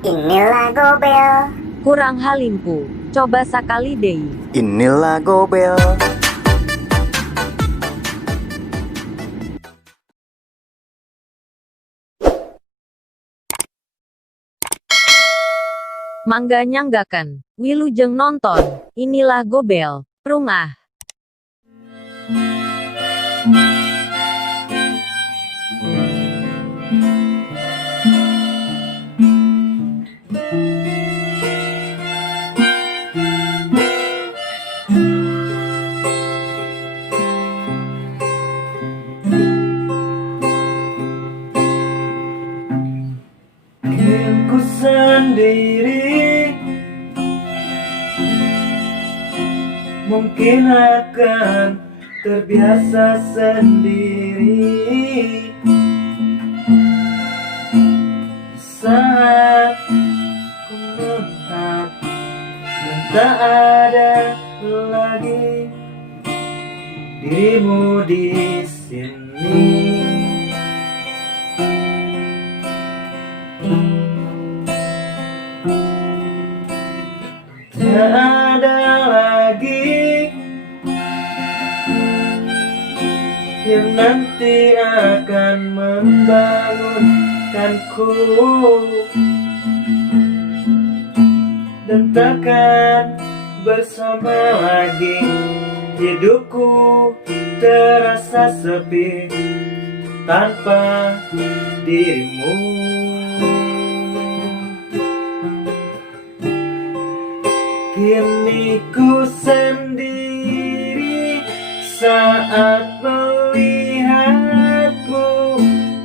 Inilah Gobel. Kurang halimpu, coba sakali deui. Inilah Gobel. Mangga nyanggaken, wilujeng nonton, inilah Gobel, prungah. Ku sendiri mungkin akan terbiasa sendiri saat ku melihat dan tak ada lagi dirimu di sini. Tak ada lagi yang nanti akan membangunkanku, dan takkan bersama lagi. Hidupku terasa sepi tanpa dirimu. Kini ku sendiri saat melihatmu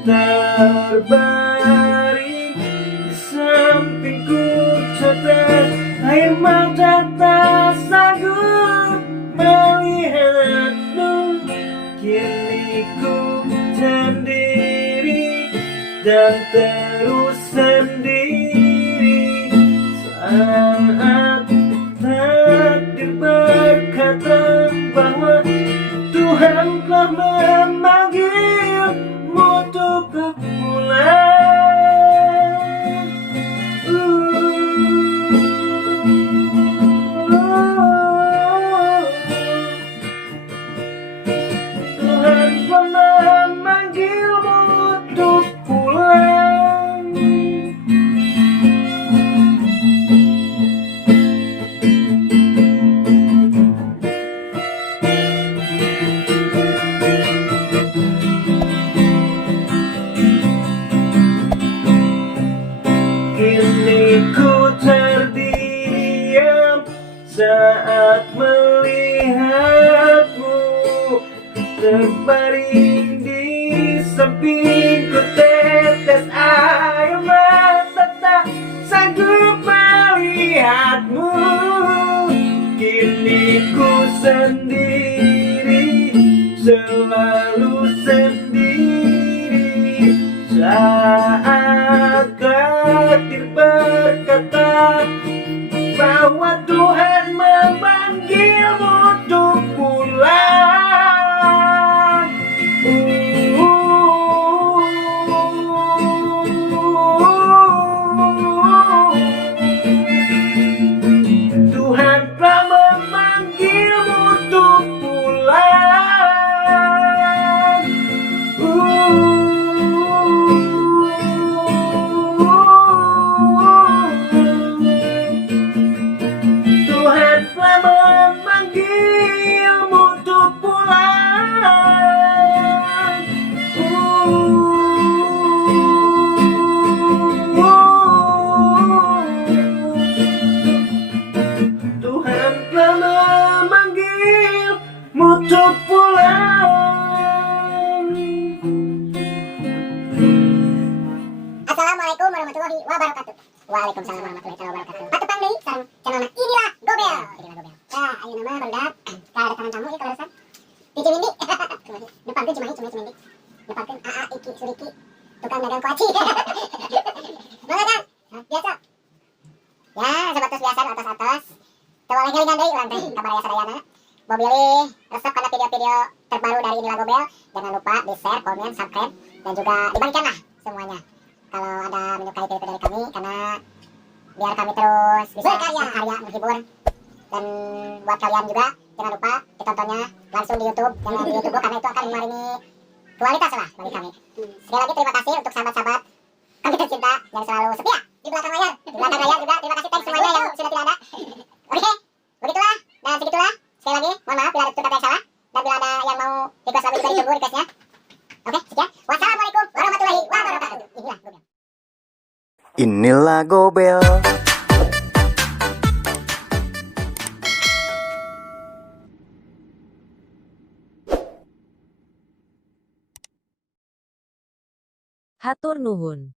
terbaring di sampingku, tetes air mata tak sanggup melihatmu. Kini ku sendiri dan terus sendiri saat takdir berkata bahwa Tuhan telah memanggilmu untuk pulang. Tuhan telah memanggilmu untuk pulang. Kini ku terdiam saat melihatmu terbaring di sampingku, tetes air mata tak sanggup melihatmu. Kini ku sendiri, selalu sendiri saat takdir berkata bahwa Tuhan memanggilmu untuk pulang. Tuhan telah memanggilmu untuk pulang. Tuhan telah memanggilmu untuk pulang. Tuhan telah memanggilmu untuk pulang. Assalamualaikum warahmatullahi wabarakatuh. Waalaikumsalam warahmatullahi wabarakatuh. Patupang deui sareng channelna Inilah Gobel. Inilah Gobel. Nah, ayeuna mah barudak kedatangan tamu ieu kabarusan. Di Cimindi. Depankeun Cimahi Cimindi. Depankeun AA Iki Suriki, tukang dagang kuaci. Mangga Kang. Biasa. Ya, sebatas biasa atas-atas. Teu oleh ngelingan deui urang teh kabaraya sadayana. Mau pilih resep karena video-video terbaru dari Inilah Gobel. Jangan lupa di share, komen, subscribe, dan juga dibagikan lah semuanya. Kalau ada menyukai video dari kami, karena biar kami terus bisa berkarya, menghibur. Dan buat kalian juga jangan lupa ditontonnya langsung di YouTube, jangan di YouTube karena itu akan mengurangi kualitas lah bagi kami. Sekali lagi terima kasih untuk sahabat-sahabat kami tercinta yang selalu setia di belakang layar. Di belakang layar juga terima kasih thanks semuanya yang sudah tidak ada. Oke, begitulah dan segitulah. Sekali lagi mohon maaf bila ada tutur kata yang salah dan bila ada yang mau request lagu juga ditunggu requestnya. Oke, sekian. Wassalamualaikum warahmatullahi wabarakatuh. Inilah Gobel. Inilah Gobel. Hatur nuhun.